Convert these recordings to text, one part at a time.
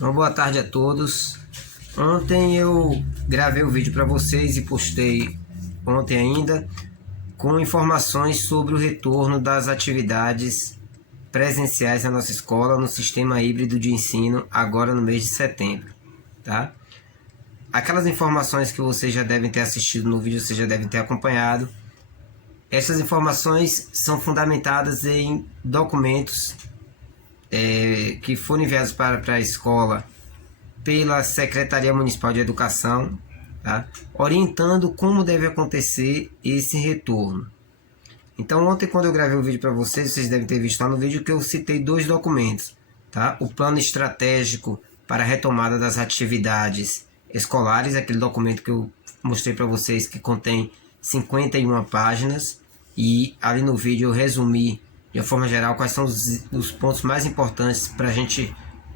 Uma boa tarde a todos. Ontem eu gravei o vídeo para vocês e postei ontem ainda com informações sobre o retorno das atividades presenciais na nossa escola no sistema híbrido de ensino agora no mês de setembro, tá? Aquelas informações que vocês já devem ter assistido no vídeo, vocês já devem ter acompanhado. Essas informações são fundamentadas em documentos que foram enviados para a escola pela Secretaria Municipal de Educação, tá? Orientando como deve acontecer esse retorno. Então ontem, quando eu gravei o vídeo para vocês devem ter visto lá no vídeo que eu citei dois documentos, tá? O plano estratégico para a retomada das atividades escolares, aquele documento que eu mostrei para vocês que contém 51 páginas, e ali no vídeo eu resumi de uma forma geral quais são os pontos mais importantes para a gente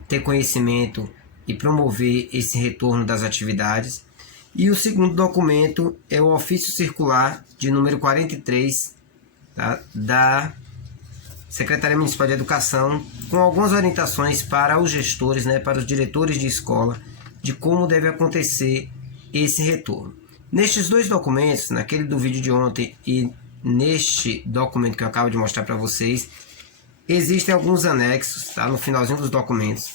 ter conhecimento e promover esse retorno das atividades. E o segundo documento é o ofício circular de número 43, tá, da Secretaria Municipal de Educação, com algumas orientações para os gestores, para os diretores de escola, de como deve acontecer esse retorno. Nestes dois documentos, naquele do vídeo de ontem e neste documento que eu acabo de mostrar para vocês, existem alguns anexos, tá, no finalzinho dos documentos.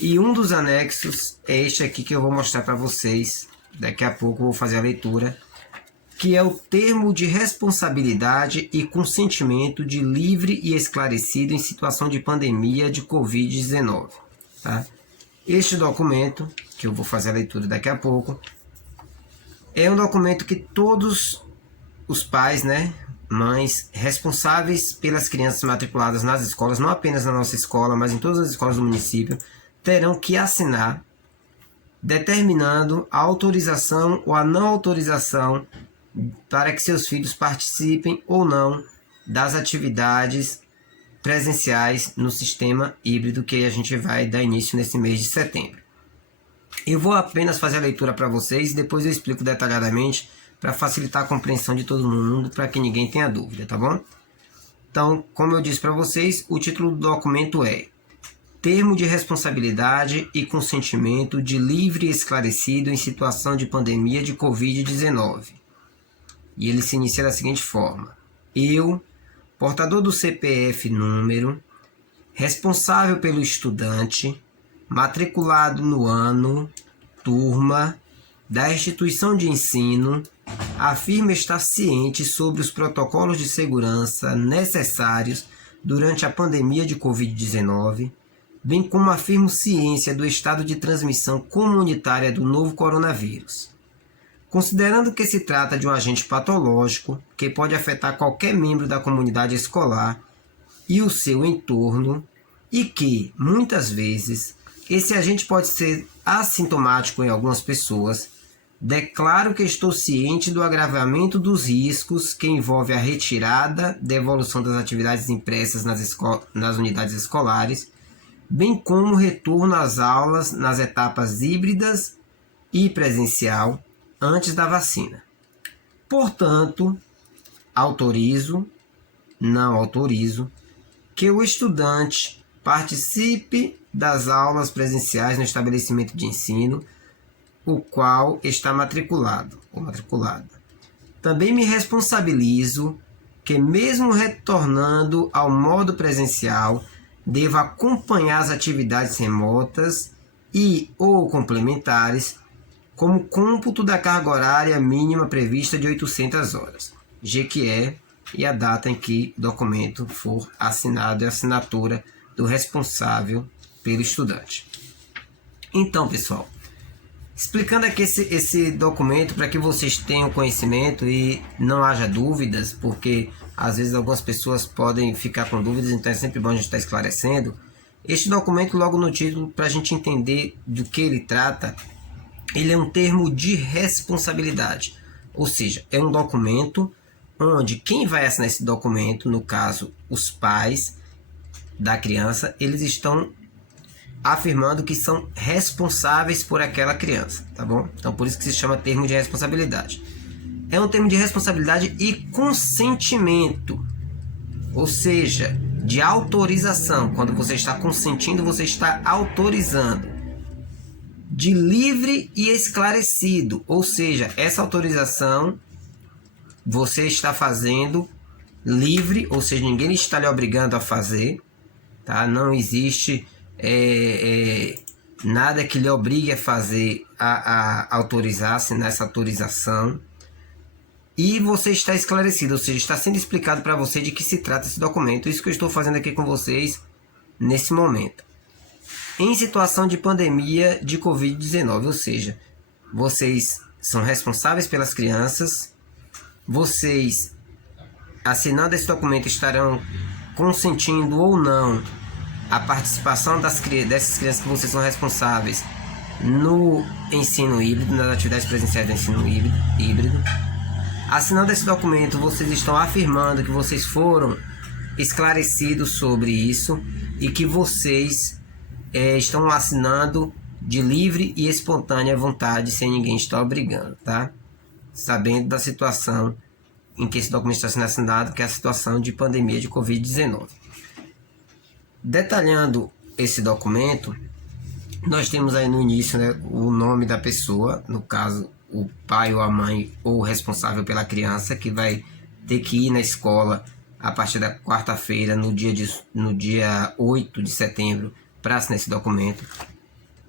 E um dos anexos é este aqui que eu vou mostrar para vocês. Daqui a pouco eu vou fazer a leitura, que é o termo de responsabilidade e consentimento de livre e esclarecido em situação de pandemia de Covid-19. Tá? Este documento, que eu vou fazer a leitura daqui a pouco, é um documento que todos os pais, mães responsáveis pelas crianças matriculadas nas escolas, não apenas na nossa escola, mas em todas as escolas do município, terão que assinar, determinando a autorização ou a não autorização para que seus filhos participem ou não das atividades presenciais no sistema híbrido que a gente vai dar início nesse mês de setembro. Eu vou apenas fazer a leitura para vocês e depois eu explico detalhadamente para facilitar a compreensão de todo mundo, para que ninguém tenha dúvida, tá bom? Então, como eu disse para vocês, o título do documento é Termo de responsabilidade e consentimento de livre e esclarecido em situação de pandemia de Covid-19. E ele se inicia da seguinte forma: eu, portador do CPF número, responsável pelo estudante, matriculado no ano, turma, da instituição de ensino, afirma estar ciente sobre os protocolos de segurança necessários durante a pandemia de Covid-19, bem como afirmo ciência do estado de transmissão comunitária do novo coronavírus. Considerando que se trata de um agente patológico que pode afetar qualquer membro da comunidade escolar e o seu entorno, e que, muitas vezes, esse agente pode ser assintomático em algumas pessoas, declaro que estou ciente do agravamento dos riscos que envolve a retirada, devolução das atividades impressas nas unidades escolares, bem como o retorno às aulas nas etapas híbridas e presencial antes da vacina. Portanto, autorizo, não autorizo, que o estudante participe das aulas presenciais no estabelecimento de ensino, o qual está matriculado ou matriculada. Também me responsabilizo que, mesmo retornando ao modo presencial, devo acompanhar as atividades remotas e ou complementares, como cômputo da carga horária mínima prevista de 800 horas, GQE, e a data em que o documento for assinado e a assinatura do responsável pelo estudante. Então, pessoal, explicando aqui esse documento para que vocês tenham conhecimento e não haja dúvidas, porque às vezes algumas pessoas podem ficar com dúvidas, então é sempre bom a gente estar esclarecendo. Este documento, logo no título, para a gente entender do que ele trata, ele é um termo de responsabilidade, ou seja, é um documento onde quem vai assinar esse documento, no caso os pais da criança, eles estão afirmando que são responsáveis por aquela criança, tá bom? Então por isso que se chama termo de responsabilidade. É um termo de responsabilidade e consentimento, ou seja, de autorização. Quando você está consentindo, você está autorizando. de livre e esclarecido, ou seja, essa autorização você está fazendo livre, ou seja, ninguém está lhe obrigando a fazer, tá? Não existe nada que lhe obrigue a fazer, a autorizar, assinar essa autorização. E você está esclarecido, ou seja, está sendo explicado para você de que se trata esse documento. Isso que eu estou fazendo aqui com vocês nesse momento. Em situação de pandemia de Covid-19, ou seja, vocês são responsáveis pelas crianças, vocês, assinando esse documento, estarão consentindo ou não a participação dessas crianças que vocês são responsáveis no ensino híbrido, nas atividades presenciais do ensino híbrido. Assinando esse documento, vocês estão afirmando que vocês foram esclarecidos sobre isso e que vocês estão assinando de livre e espontânea vontade, sem ninguém estar obrigando, tá? Sabendo da situação em que esse documento está sendo assinado, que é a situação de pandemia de Covid-19. Detalhando esse documento, nós temos aí no início, né, o nome da pessoa, no caso o pai ou a mãe ou o responsável pela criança, que vai ter que ir na escola a partir da quarta-feira, no dia 8 de setembro, para assinar esse documento.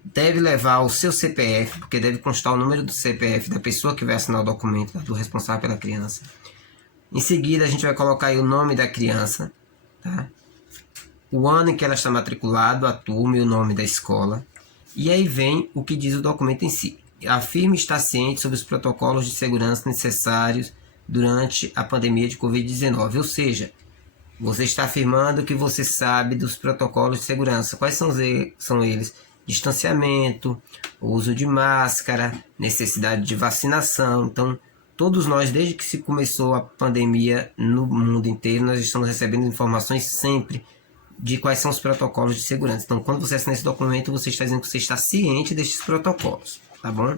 Deve levar o seu CPF, porque deve constar o número do CPF da pessoa que vai assinar o documento, do responsável pela criança. Em seguida, a gente vai colocar aí o nome da criança, tá? O ano em que ela está matriculada, a turma e o nome da escola. E aí vem o que diz o documento em si. Afirme estar ciente sobre os protocolos de segurança necessários durante a pandemia de Covid-19. Ou seja, você está afirmando que você sabe dos protocolos de segurança. Quais são eles? Distanciamento, uso de máscara, necessidade de vacinação. Então, todos nós, desde que se começou a pandemia no mundo inteiro, nós estamos recebendo informações sempre de quais são os protocolos de segurança. Então, quando você assina esse documento, você está dizendo que você está ciente destes protocolos, tá bom?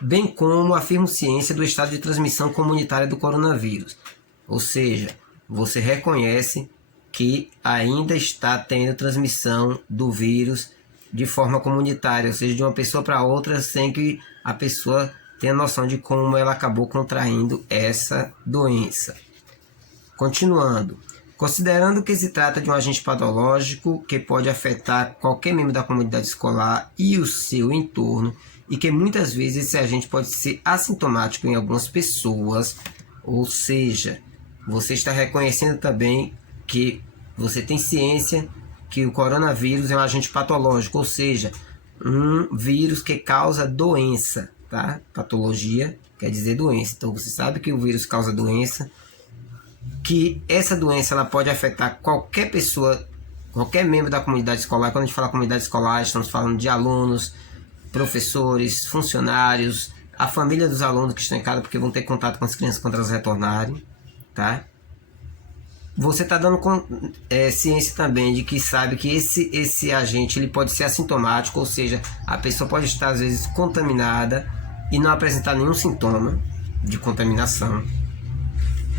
Bem como afirma ciência do estado de transmissão comunitária do coronavírus. Ou seja, você reconhece que ainda está tendo transmissão do vírus de forma comunitária, ou seja, de uma pessoa para outra, sem que a pessoa tenha noção de como ela acabou contraindo essa doença. Continuando. Considerando que se trata de um agente patológico que pode afetar qualquer membro da comunidade escolar e o seu entorno, e que muitas vezes esse agente pode ser assintomático em algumas pessoas, ou seja, você está reconhecendo também que você tem ciência que o coronavírus é um agente patológico, ou seja, um vírus que causa doença, tá? Patologia quer dizer doença. Então você sabe que o vírus causa doença, que essa doença ela pode afetar qualquer pessoa, qualquer membro da comunidade escolar. Quando a gente fala comunidade escolar, estamos falando de alunos, professores, funcionários, a família dos alunos que estão em casa, porque vão ter contato com as crianças quando elas retornarem, tá? Você está dando ciência também de que sabe que esse agente ele pode ser assintomático, ou seja, a pessoa pode estar às vezes contaminada e não apresentar nenhum sintoma de contaminação.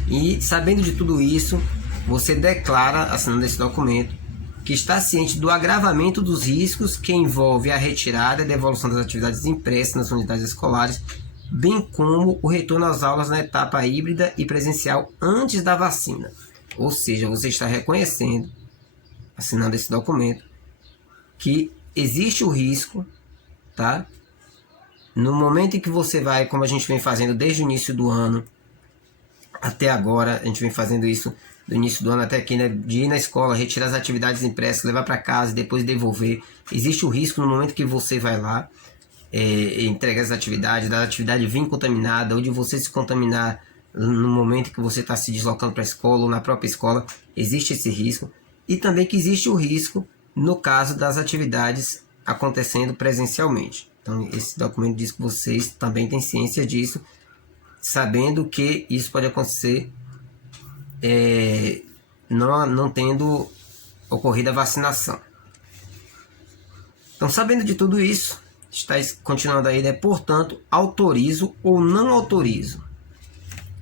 E sabendo de tudo isso, você declara, assinando esse documento, que está ciente do agravamento dos riscos que envolve a retirada e devolução das atividades impressas nas unidades escolares, bem como o retorno às aulas na etapa híbrida e presencial antes da vacina. Ou seja, você está reconhecendo, assinando esse documento, que existe o risco, tá? No momento em que você vai, como a gente vem fazendo desde o início do ano até agora, a gente vem fazendo isso do início do ano até aqui, né? De ir na escola, retirar as atividades impressas, levar para casa e depois devolver. Existe o risco no momento que você vai lá, entrega as atividades, da atividade vir contaminada, ou de você se contaminar no momento que você está se deslocando para a escola ou na própria escola. Existe esse risco. E também que existe o risco no caso das atividades acontecendo presencialmente. Então esse documento diz que vocês também têm ciência disso, sabendo que isso pode acontecer não tendo ocorrido a vacinação. Então, sabendo de tudo isso, está continuando aí, né? Portanto, autorizo ou não autorizo.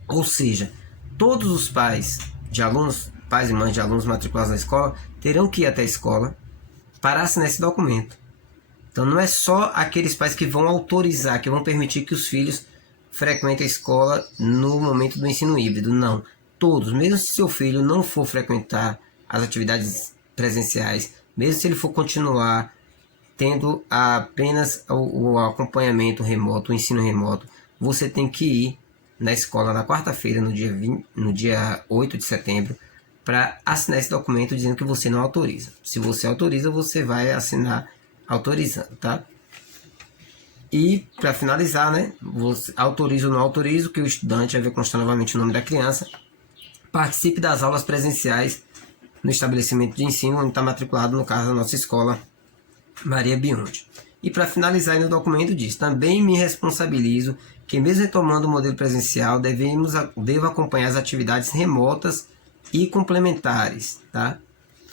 Ou seja, todos os pais de alunos, pais e mães de alunos matriculados na escola, terão que ir até a escola para assinar esse documento. Então não é só aqueles pais que vão autorizar, que vão permitir que os filhos frequentem a escola no momento do ensino híbrido, não. Todos, mesmo se seu filho não for frequentar as atividades presenciais, mesmo se ele for continuar tendo apenas o acompanhamento remoto, o ensino remoto, você tem que ir na escola na quarta-feira, no dia 8 de setembro, para assinar esse documento dizendo que você não autoriza. Se você autoriza, você vai assinar autorizando, tá? E para finalizar, né, você autoriza ou não autoriza, que o estudante vai ver constar novamente o nome da criança, participe das aulas presenciais no estabelecimento de ensino onde está matriculado, no caso da nossa escola Maria Biondi. E para finalizar, aí no documento diz: também me responsabilizo que, mesmo retomando o modelo presencial, devo acompanhar as atividades remotas e complementares, tá?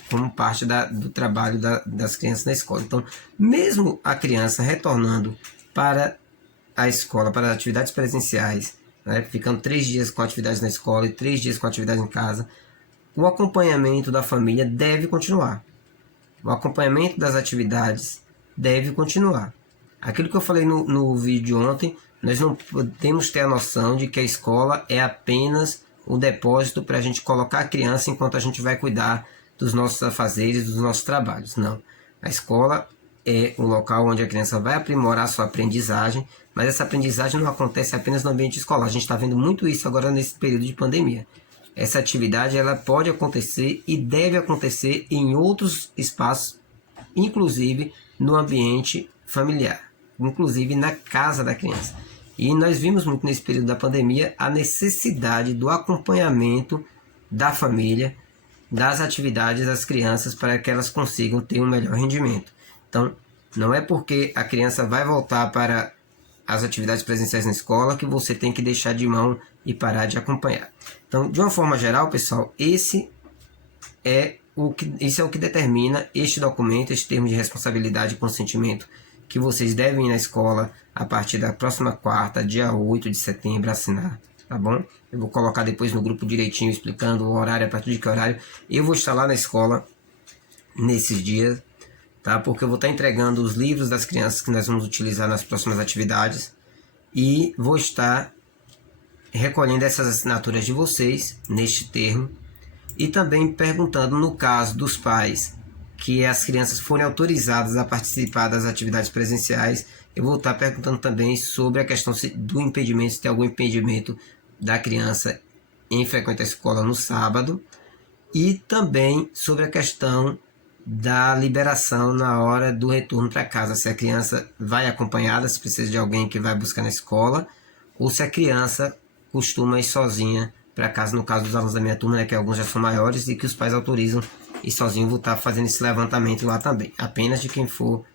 Como parte do trabalho das crianças na escola. Então, mesmo a criança retornando para a escola, para as atividades presenciais, né, ficando 3 dias com atividades na escola e 3 dias com atividades em casa, o acompanhamento da família deve continuar. O acompanhamento das atividades deve continuar. Aquilo que eu falei no vídeo ontem, nós não podemos ter a noção de que a escola é apenas o depósito para a gente colocar a criança enquanto a gente vai cuidar dos nossos afazeres, dos nossos trabalhos. Não. A escola é o local onde a criança vai aprimorar sua aprendizagem, mas essa aprendizagem não acontece apenas no ambiente escolar. A gente está vendo muito isso agora nesse período de pandemia. Essa atividade ela pode acontecer e deve acontecer em outros espaços, inclusive no ambiente familiar, inclusive na casa da criança. E nós vimos muito nesse período da pandemia a necessidade do acompanhamento da família, das atividades das crianças para que elas consigam ter um melhor rendimento. Então, não é porque a criança vai voltar para as atividades presenciais na escola que você tem que deixar de mão e parar de acompanhar. Então, de uma forma geral, pessoal, isso é o que determina este documento, este termo de responsabilidade e consentimento que vocês devem ir na escola a partir da próxima quarta, dia 8 de setembro, assinar, tá bom? Eu vou colocar depois no grupo direitinho, explicando o horário, a partir de que horário. Eu vou estar lá na escola nesses dias, tá? Porque eu vou estar entregando os livros das crianças que nós vamos utilizar nas próximas atividades e vou estar recolhendo essas assinaturas de vocês neste termo e também perguntando, no caso dos pais, que as crianças forem autorizadas a participar das atividades presenciais, eu vou estar perguntando também sobre a questão do impedimento, se tem algum impedimento da criança em frequentar a escola no sábado, e também sobre a questão da liberação na hora do retorno para casa, se a criança vai acompanhada, se precisa de alguém que vai buscar na escola, ou se a criança costuma ir sozinha para casa, no caso dos alunos da minha turma, né, que alguns já são maiores e que os pais autorizam ir sozinho, vou estar fazendo esse levantamento lá também, apenas de quem for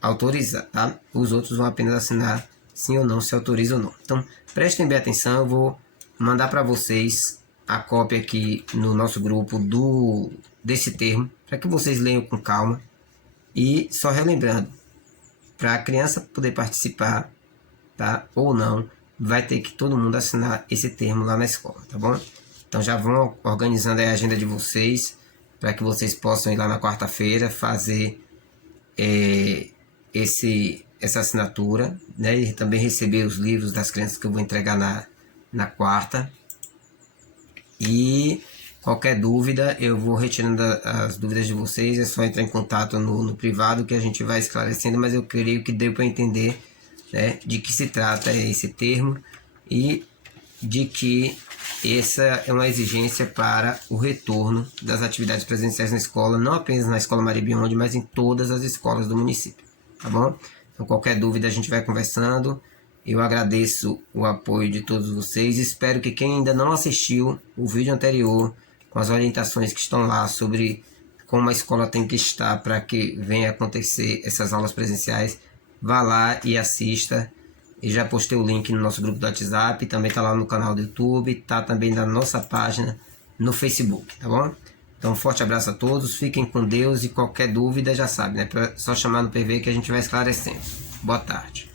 autorizar, tá? Os outros vão apenas assinar sim ou não, se autoriza ou não. Então, prestem bem atenção, eu vou mandar para vocês a cópia aqui no nosso grupo desse termo, para que vocês leiam com calma. E só relembrando, para a criança poder participar, tá, ou não, vai ter que todo mundo assinar esse termo lá na escola, tá bom? Então já vão organizando aí a agenda de vocês, para que vocês possam ir lá na quarta-feira fazer essa assinatura, né? E também receber os livros das crianças que eu vou entregar na quarta. E qualquer dúvida, eu vou retirando as dúvidas de vocês, é só entrar em contato no privado que a gente vai esclarecendo, mas eu creio que deu para entender, né, de que se trata esse termo e de que essa é uma exigência para o retorno das atividades presenciais na escola, não apenas na Escola Maria Biondi, mas em todas as escolas do município, tá bom? Então qualquer dúvida a gente vai conversando. Eu agradeço o apoio de todos vocês, espero que quem ainda não assistiu o vídeo anterior, com as orientações que estão lá sobre como a escola tem que estar para que venha acontecer essas aulas presenciais, vá lá e assista. Eu já postei o link no nosso grupo do WhatsApp, também está lá no canal do YouTube, está também na nossa página no Facebook, tá bom? Então, um forte abraço a todos, fiquem com Deus e qualquer dúvida já sabe, né? Só chamar no PV que a gente vai esclarecendo. Boa tarde.